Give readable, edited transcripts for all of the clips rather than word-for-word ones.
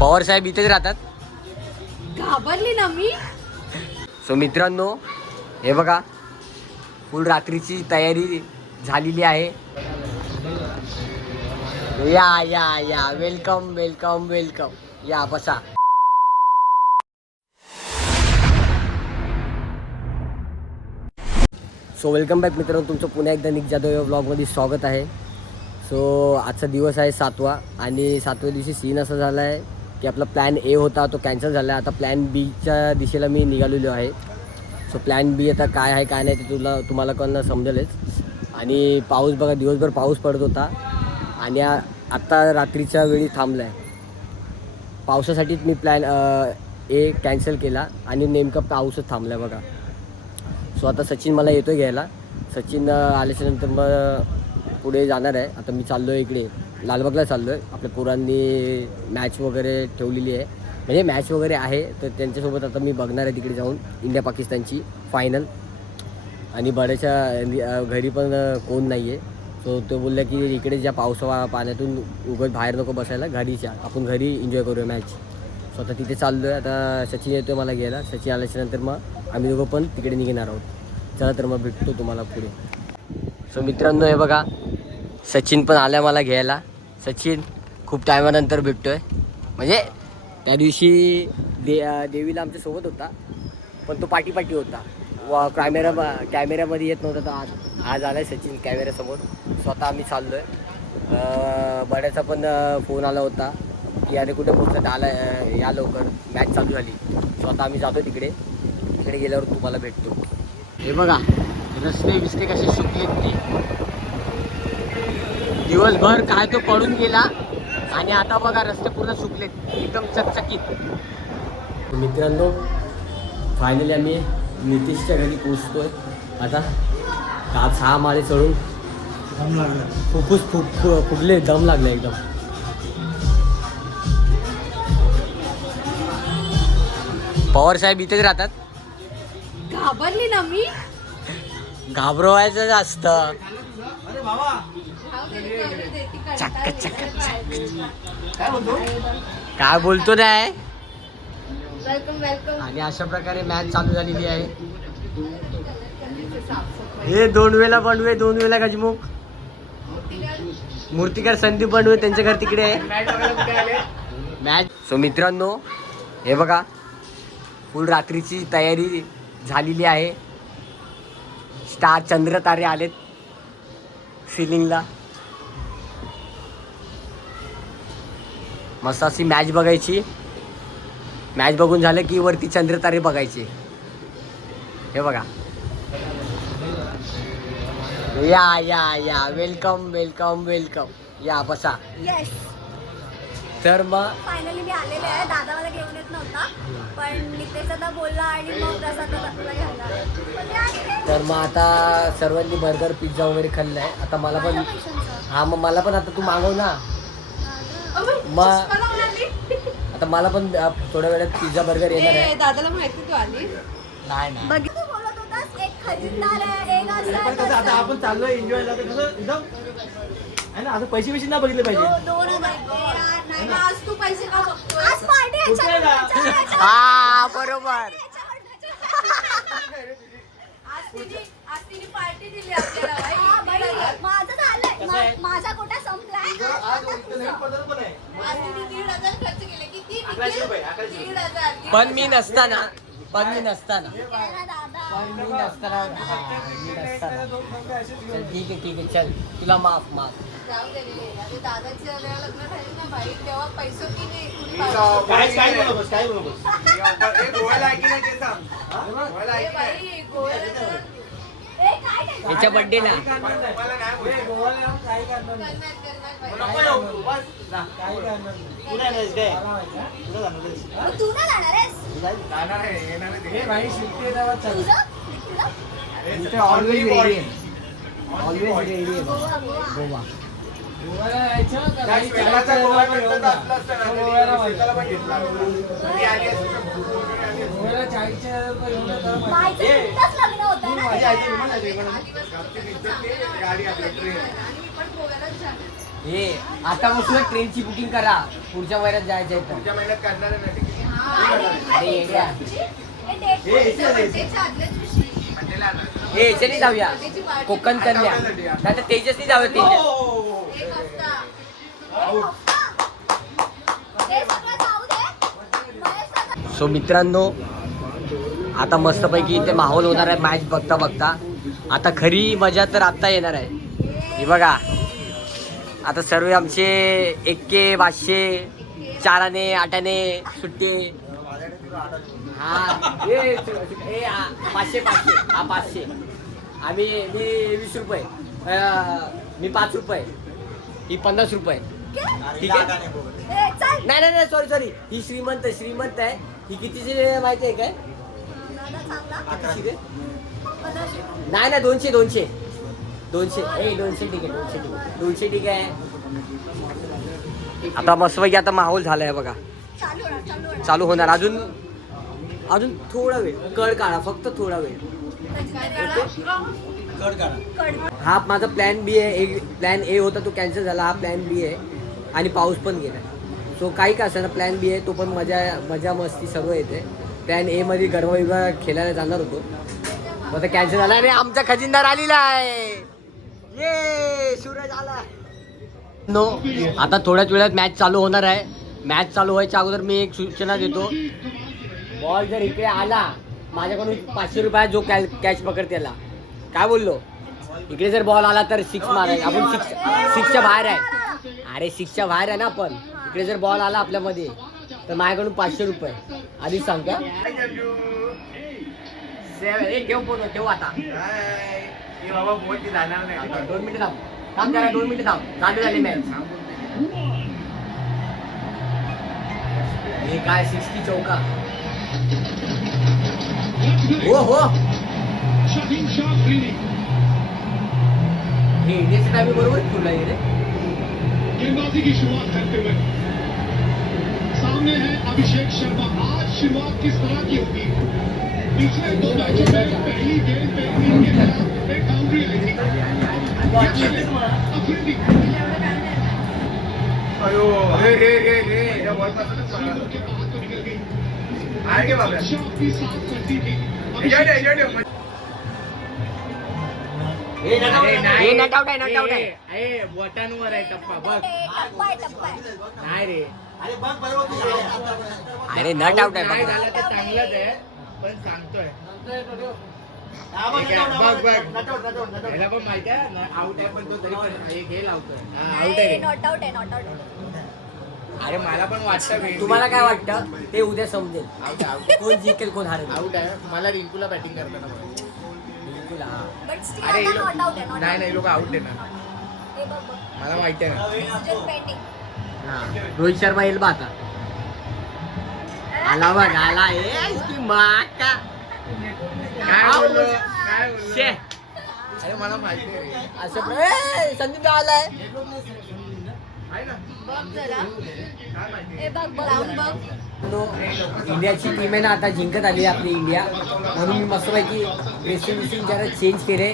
पवार साहेब इथेच राहतात. घाबरली ना मी. सो मित्रांनो, हे बघा फुल रात्रीची तयारी झालेली आहे. या या या वेलकम वेलकम वेलकम, या बसा. सो वेलकम बॅक मित्रांनो, तुमचं पुन्हा एकदा निक जाधव या ब्लॉगमध्ये स्वागत आहे. सो आजचा दिवस आहे 7वा आणि 7व्या दिवशी सीन असा झाला आहे की आपला प्लॅन ए होता तो कॅन्सल झाला आहे. आता प्लॅन बीच्या दिशेला मी निघालेलो आहे. सो प्लॅन बी आता काय आहे काय नाही ते तुम्हाला कळणं समजेलच. आणि पाऊस बघा, दिवसभर पाऊस पडत होता आणि आत्ता रात्रीच्या वेळी थांबला आहे. पावसासाठीच मी प्लॅन ए कॅन्सल केला आणि नेमका पाऊसच थांबला आहे बघा. सो आता सचिन मला येतो आहे घ्यायला. सचिन आल्याच्यानंतर मग पुढे जाणार आहे. आता मी चाललो आहे इकडे लालबागला चाललो आहे. आपल्या पोरांनी मॅच वगैरे ठेवलेली आहे, म्हणजे मॅच वगैरे आहे, तर त्यांच्यासोबत आता मी बघणार आहे तिकडे जाऊन इंडिया पाकिस्तानची फायनल. आणि बड्याच्या घरी पण कोण नाही आहे. सो तो बोलला की इकडे ज्या पाण्यातून उगाच बाहेर नको बसायला, घरीच्या आपण घरी एन्जॉय करूया मॅच. सो आता तिथे चाललो आहे. आता सचिन येतो आहे मला घ्यायला. सचिन आल्याच्यानंतर मग आम्ही दोघं पण तिकडे निघणार आहोत. चला तर मग भेटतो तुम्हाला पुढे. सो मित्रांनो, हे बघा सचिन पण आला मला घ्यायला. सचिन खूप टायमानंतर भेटतो आहे. म्हणजे त्या दिवशी देवीला आमच्यासोबत होता, पण तो पाठी होता. कॅमेऱ्यामध्ये येत नव्हता. तर आज आला आहे सचिन कॅमेऱ्यासमोर. स्वतः आम्ही चाललो आहे. बड्याचा पण फोन आला होता की अरे कुठे पोहोचत, आला या लवकर, मॅच चालू झाली. स्वतः आम्ही जातो तिकडे गेल्यावर तुम्हाला भेटतो. हे बघा रस्ते बिस्ते कसे सुकलेत ते. दिवसभर काय तो पडून गेला आणि आता बघा रस्ते पूर्ण सुकलेत, एकदम चकचकीत. मित्रांनो, फायनली आम्ही नितीशच्या घरी पोचतोय. आता 6 माळे चढून दम लागला, फुफ्फुस फुगले, दम लागला एकदम. पवार साहेब इथेच राहतात. घाबरली ना मी. घाबरवायचं जास्त. काय बोलतो नाही. Welcome welcome. आणि अशा प्रकारे मॅच चालू झालेली आहे. हे 2 वेळेला बनवे, 2 वेळेला गजमुख, मूर्तिकार संदीप बनवे, त्यांच्या घर तिकडे आहे मॅच. सो मित्रांनो, हे बघा फुल रात्रीची तयारी झालेली आहे. स्टार चंद्र तारे आलेत सिलिंगला. मस्त अशी मॅच बघायची. मॅच बघून झालं की वरती चंद्र तारे बघायचे. हे बघा, या या या वेलकम वेलकम वेलकम, या बसा. येस. तर मग फायनली मी आलेले आहे. दादा मला घेऊन येत नव्हता, पण नितेश दादा बोलला आणि मग प्रसाद दादाला घ्यायला. तर मग आता सर्वांनी बर्गर पिझ्झा वगैरे खाल्लं आहे. आता मला पण, हा मग मला पण आता तू मागव ना. मग आता मला पण थोड्या वेळात पिझ्झा बर्गर येणार आहे. दादाला माहिती तू आली नाही. बघितलं बोलत होतास एक खजिनदार आहे, एक असं आता आपण चाललोय एन्जॉयला, एकदम आहे ना. आता पैसे बिशे ना बघितले पाहिजे. 2000 नाही ना. आज तू पैसे का बघतोय? आज पार्टी हा बरोबर. आज तिने पार्टी दिली आपल्याला. माझं झालंय, माझा कोटा संपलाय. आज तिने 1,500 खर्च केले. किती? 1,500. पण मी नसताना चल ठीक आहे चल, तुला माफ. जाऊ दे रे. आता दादाचं जेव्हा लग्न झालं ना बाई, तेव्हा पैसो की नाही. काय बोलू नकोस, काय बोलू नकोस. बाई गोव्याला तर याच्या बर्थडेला तू ना जाणार आहेस? Always ready Goa. हे आता बसून ट्रेनची बुकिंग करा, पुढच्या महिन्यात जायचं आहे तर. पुढच्या महिन्यात करणार आहे ना तिकीट. अरे येड्या. मंडेला ना. हे याच्याने जाऊया कोकण कन्या, नाही तर तेजसनी जाऊया तेजस. सो मित्रांनो, आता मस्तपैकी इथे माहोल होणार आहे मॅच बघता बघता. आता खरी मजा तर आता येणार आहे. हे बघा, आता सर्व आमचे एक्के बादशे 4 आणे 8 आणे सुट्टे. हा ए 500 हा 500. मी 20 रुपये, मी 5 रुपये, ही 50 रुपये. ठीक आहे. नाही सॉरी, ही श्रीमंत आहे. ही कितीची माहिती आहे काय? नाही 200 200 ठीक आहे. आता मस्तपैकी आता माहोल झालाय बघा, चालू होणार. अजून थोडा वेळ कळ काढा, फक्त थोडा वेळ. हा माझा प्लॅन बी आहे. प्लॅन ए होता तो कॅन्सल झाला, हा प्लॅन बी आहे. आणि पाऊस पण गेला. सो काही का असं प्लॅन बी आहे तो पण मजा मस्ती सर्व येते. प्लॅन ए मध्ये गरबा खेळायला जाणार होतो, मग आता कॅन्सल झाला. अरे आमचा खजिनदार आलेला आहे, ये सूरज आला. नो आता थोड्याच वेळात मॅच चालू होणार आहे. मॅच चालू व्हायच्या अगोदर मी एक सूचना देतो. बॉल जर इकडे आला, माझ्याकडून 500 रुपये जो कॅच पकड त्याला. काय बोललो? इकडे जर बॉल आला तर 6 मारायचा. आपण 6च्या बाहेर आहे. अरे 6च्या बाहेर आहे ना आपण. इकडे जर बॉल आला आपल्यामध्ये तर माझ्याकडून 500 रुपये आधीच सांगतो. ठेव आता. बाबा बोलती जाणार नाही. 2 मिनिटं थांब जरा, 2 मिनिटं थांब. चालू झाली मॅच. हे काय 6 की चौका. हो हे इंडियाची टाइम बरोबर तुला रे. गेंदबाजी की शुरुआत करते हुए सामने है अभिषेक शर्मा. आज शुरुआत किस तरह की होगी? पिछले 2 मैचों में पहली गेंद पे इंग्लैंड के खिलाफ एक बाउंड्री आई थी. अफरीदी अयो या बॉल पासून के बाहर तो निकल गई. आगे बाबा. की साफ करती थी. एजंट हे नट आउट आहे. बोटांवर आहे टप्पा बघ. नाही रे, अरे नट आउट नाही आहे. झालं तर चांगलंच आहे, पण सांगतोय. याला पण माहिती आहे आउट आहे, पण तो तरी पण एक हे लावतोय. आउट आहे रे. नॉट आउट आहे. अरे मला पण वाटतं तुम्हाला काय वाटतं ते उद्या समजेल. आउट कोण जिंकेल कोण हारेल. आउट आहे. मला रिंकूला बॅटिंग करताना बघ. बिलकुल हा. बट स्टिल अरे नॉट आउट आहे. नाही लोक आउट आहे ना, हे बघ मला माहिती आहे ना. पेंडिंग. हा. रोहित शर्मा येईल बा आता. आला बघ आला. की माका काय बोललो? शे. अरे मला माहिती आहे रे. असं संदीप आलाय. आहे ना. बघ जरा. काय माहिती? हे बघ लावून बघ. इंडियाची टीम आहे ना आता जिंकत आली आहे आपली इंडिया, म्हणून मी मस्तपैकी ड्रेसिंग जरा चेंज केले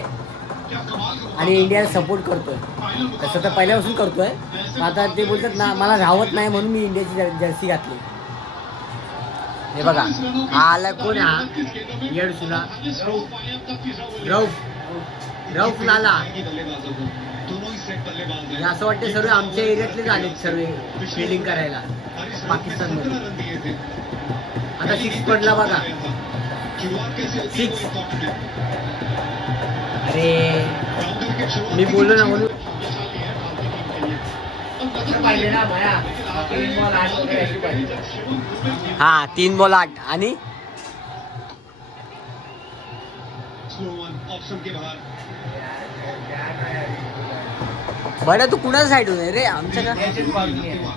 आणि इंडियाला सपोर्ट करतोय. तसं तर पहिल्यापासून करतोय, आता ते बोलतात ना मला राहत नाही म्हणून मी इंडियाची जर्सी घातली. हे बघा हा आला. कोण हा येडसुला? रऊफ लाला. असं वाटतं सर्व आमच्या एरियातलेच आलेत सर्व फिल्डिंग करायला पाकिस्तानमध्ये. आता 6 पडला बघा. 6. अरे मी बोललो ना म्हणून पाहिजे ना भया. 3 बॉल 8 वगैरे अशी पाहिजे. हा 3 बॉल 8 आणि ऑप्शन के बाहर. बरं तू कुणाच्या साईडून आहे रे आमच्या का?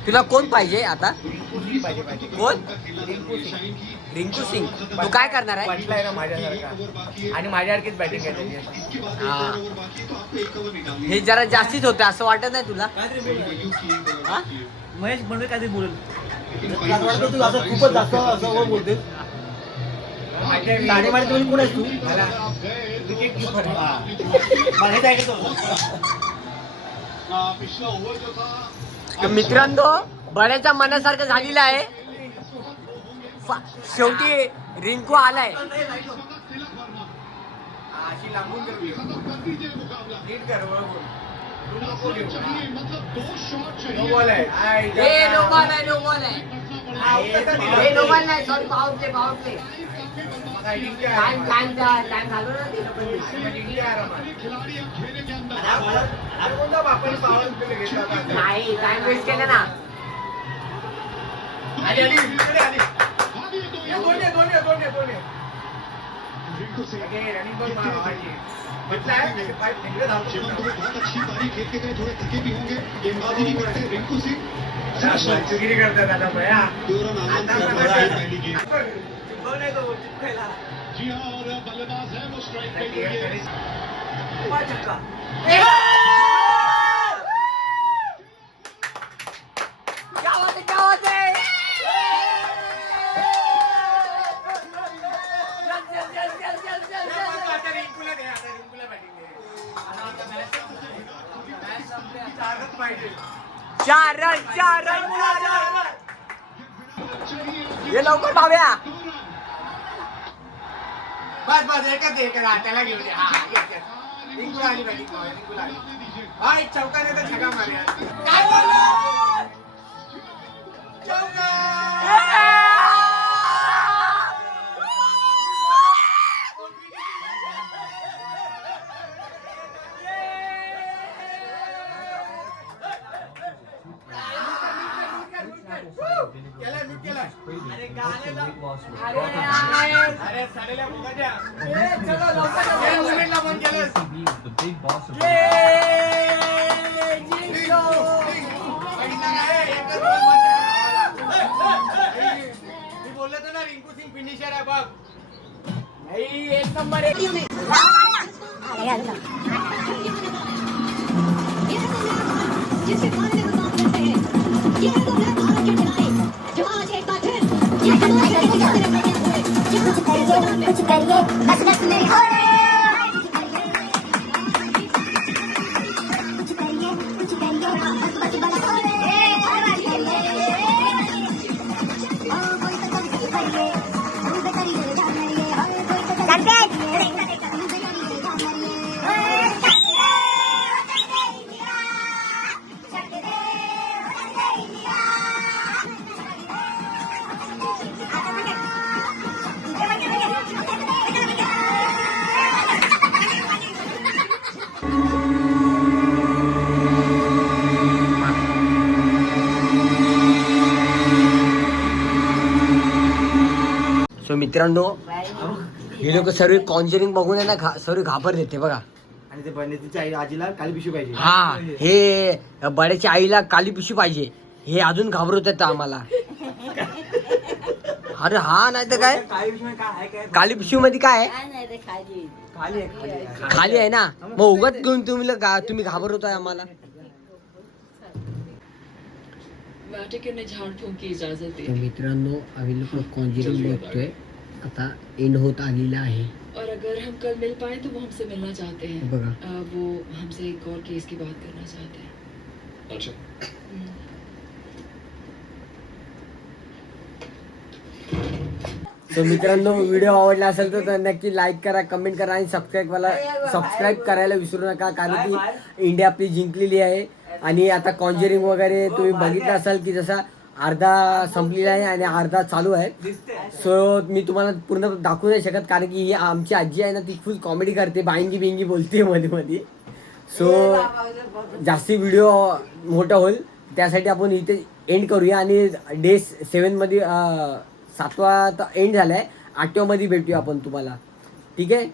तुला कोण पाहिजे आता? कोण? रिंकू सिंग. तू काय करणार आहे? वाटलाय ना माझ्यासारखा, आणि माझ्यासारखीच बॅटिंग आहे त्याची. हा. हे जरा जास्तीच होतं असं वाटत नाही तुला? हा? महेश म्हणजे काहीतरी बोलल. तू असं खूपच जास्त असं बोलते. साडे मारे कोण आहेस तू? मला हे ऐकतो. पिछला ओवर जो था मित्रांनो बड्याच्या मनासारखं झालेलं आहे. शेवटी रिंकू आलाय. तिलक वर्मा अशी लांबून कर कर दीजिए मुकाबला. नीट कर बरोबर. चाहिए मतलब 2 शॉट नो चाहिए. बॉल आहे ए नो बॉल आहे, नो बॉल आहे. ए नो बॉल नाही, sorry power play, power play. Time झालो ना ते. खिलाड़ी अब घेरे के अंदर. आपण पावर प्ले घेतला होता. नाही टाइम वेस्ट केला ना. आली आगे दोन आहे. रिंकू सिंह. रनिंग बॉल मारायची घेतला आहे पाईप निघले धावतो. शिवम दुबे बहुत अच्छी पारी खेल के गए. थोड़े थके भी होंगे. गेंदबाजी नहीं करते रिंकू सिंह. चुगिरी करतात आता भया. 2 रन आनंद कर रहा है पहली गेंद. चिपकवणे तो चिपकायला. जी हाँ, और बल्लेबाज है वो स्ट्राइक के लिए. छक्का. क्या बात है, क्या बात है. आता रिंकूला दे, आता रिंकूला batting दे. मॅच संपली, चारच पाहिजे. 4 रन. ये लवकर भाव्या. बस एकच हा त्याला घेऊन दे. हा घे. रिंकूला आली batting, रिंकूला आली. हा एक चौका नाही तर छक्का मारूया. काय बोलला? चौका. अरे साडेला भोगाट्या. चलो लवकर मुवमेंटला फोन केलं. मी बोललो ना रिंकू सिंग फिनिशर आहे बघ. नाही, एक नंबर आहे. कुछ करिए बस बस मेरे हो रे. कुछ करिए बस बस बड़ा हो रे. ओ कोई तो कुछ करिए. हम बेकरिए जान रही है. हम कोई तो सो मित्रांनो हे लोक सर्व कॉन्जरिंग बघून आहे ना सर्व घाबर देते बघा. आणि ते बनण्याची आई आजीला काली पिशवी पाहिजे. हा हे बड्याच्या आईला काली पिशवी पाहिजे. हे अजून घाबरवतात आम्हाला. अरे हा नाही तर काय काली पिशवी काय आहे काय काली पिशवी मध्ये काय आहे? खाली आहे. खाली आहे ना. मग उगत घेऊन तुम्ही घाबरवताय आम्हाला. वाटिकेने झाडफूंक की इजाजत दी तर मित्रांनो आम्ही लोक कॉन्जरिंग बघतोय. आता एंड होत आलेला आहे. और अगर हम कल मिल पाए तो वो हमसे मिलना चाहते हैं. बघा वो हमसे एक और केस की बात करना चाहते हैं. अच्छा. तर मित्रांनो व्हिडिओ आवडला असेल तर नक्की लाईक करा, कमेंट करा आणि सबस्क्राईब करायला विसरू नका. कारण की इंडिया आपली जिंकलेली आहे. आणि आता कॉन्जरिंग वगैरे तुम्ही बघितलं असाल की जसा अर्धा संपलेला आहे आणि अर्धा चालू आहे. सो मी तुम्हाला पूर्ण दाखवू नाही शकत कारण की ही आमची आजी आहे ना ती फुल कॉमेडी करते, बाईंगी बिंगी बोलते मध्ये मध्ये. सो जास्ती व्हिडिओ मोठा होईल त्यासाठी आपण इथे एंड करूया. आणि डे 7 मध्ये 7वा एंड झालाय. 8व्या मध्ये भेटूया आपण तुम्हाला. ठीक आहे.